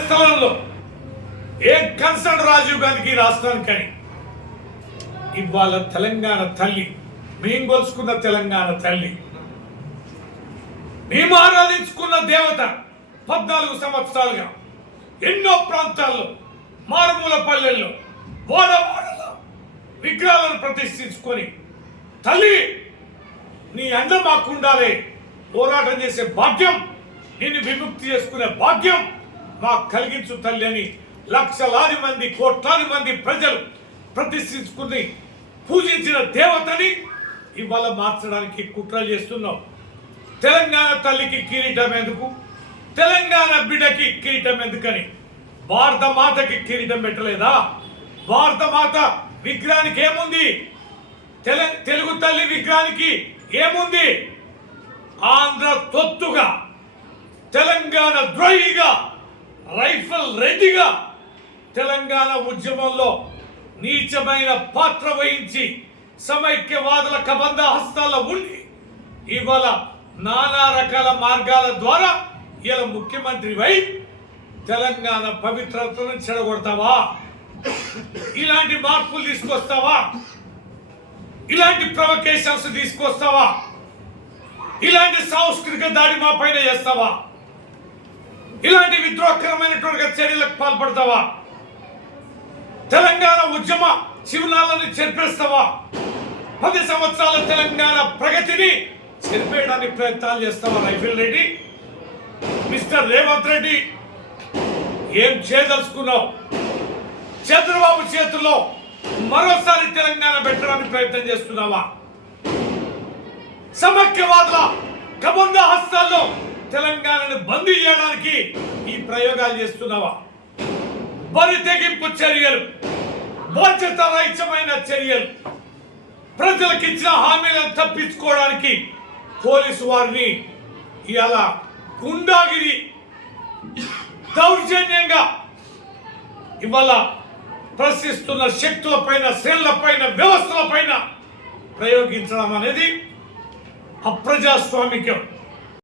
స్థానంలో ఏ కన్సర్న్ రాజీవ్ గాంధీకి ఈ రాష్ట్రానికని? ఇవాళ తెలంగాణ తల్లి మేము కొలుసుకున్న తెలంగాణ తల్లి మేము ఆరాధించుకున్న దేవత పద్నాలుగు సంవత్సరాలుగా ఎన్నో ప్రాంతాల్లో మారుమూల పల్లెల్లో వాడవాడలో విగ్రహాలను ప్రతిష్ఠించుకొని తల్లి నీ అండ మాకుండాలే పోరాటం చేసే భాగ్యం నిన్ను విముక్తి చేసుకునే భాగ్యం మాకు కలిగించు తల్లి అని లక్షలాది మంది కోట్లాది మంది ప్రజలు ప్రతిష్ఠించుకుని పూజించిన దేవతని ఇవాళ మార్చడానికి కుట్ర చేస్తున్నాం. తెలంగాణ తల్లికి కిరీటం ఎందుకు? తెలంగాణ బిడ్డకి కిరీటం ఎందుకని? భారత మాతకి కిరీటం పెట్టలేదా? భారత మాత విగ్రహానికి ఏముంది? తెలుగు తల్లి విగ్రహానికి ఏముంది? ఆంధ్ర తొత్తుగా తెలంగాణ ద్రోహిగా రైఫల్ రెడ్డిగా తెలంగాణ ఉద్యమంలో నీచమైన పాత్ర వహించి సమైక్యవాదుల కబంధ హస్తాల్లో ఉండి ఇవాళ నానా రకాల మార్గాల ద్వారా ఇలా ముఖ్యమంత్రి వై తెలంగాణ పవిత్రతను చెడగొడతావా? ఇలాంటి మార్పులు తీసుకొస్తావా? ఇలాంటి ప్రొవకేషన్స్ తీసుకొస్తావా? ఇలాంటి సాంస్కృతిక దాడి మా పైన చేస్తావా? ఇలాంటి విద్రోహకరమైనటువంటి చర్యలకు పాల్పడతావా? తెలంగాణ ఉద్యమ శివనాలను చెరిపేస్తావా? పది సంవత్సరాల తెలంగాణ ప్రగతిని చెరిపేయడానికి ప్రయత్నాలు చేస్తావా రైఫిల్ రెడ్డి? మిస్టర్ రేవంత్ రెడ్డి ఏం చేయదలుచుకున్నావు? చంద్రబాబు చేతుల్లో మరోసారి తెలంగాణ పెట్టడానికి ప్రయత్నం చేస్తున్నావా? సమైక్యవాదుల కబంధ హస్తాల్లో తెలంగాణను బందీ చేయడానికి ఈ ప్రయోగాలు చేస్తున్నావా? బరి తెగింపు చర్యలు బాధ్యత రహితమైన చర్యలు ప్రజలకు ఇచ్చిన హామీలను తప్పించుకోవడానికి పోలీసు వారిని ఇలా గుండాగిరి దౌర్జన్యంగా ఇవాళ ప్రశ్నిస్తున్న శక్తులపైన శ్రేణులపైన వ్యవస్థలపైన ప్రయోగించడం అనేది అప్రజాస్వామికం.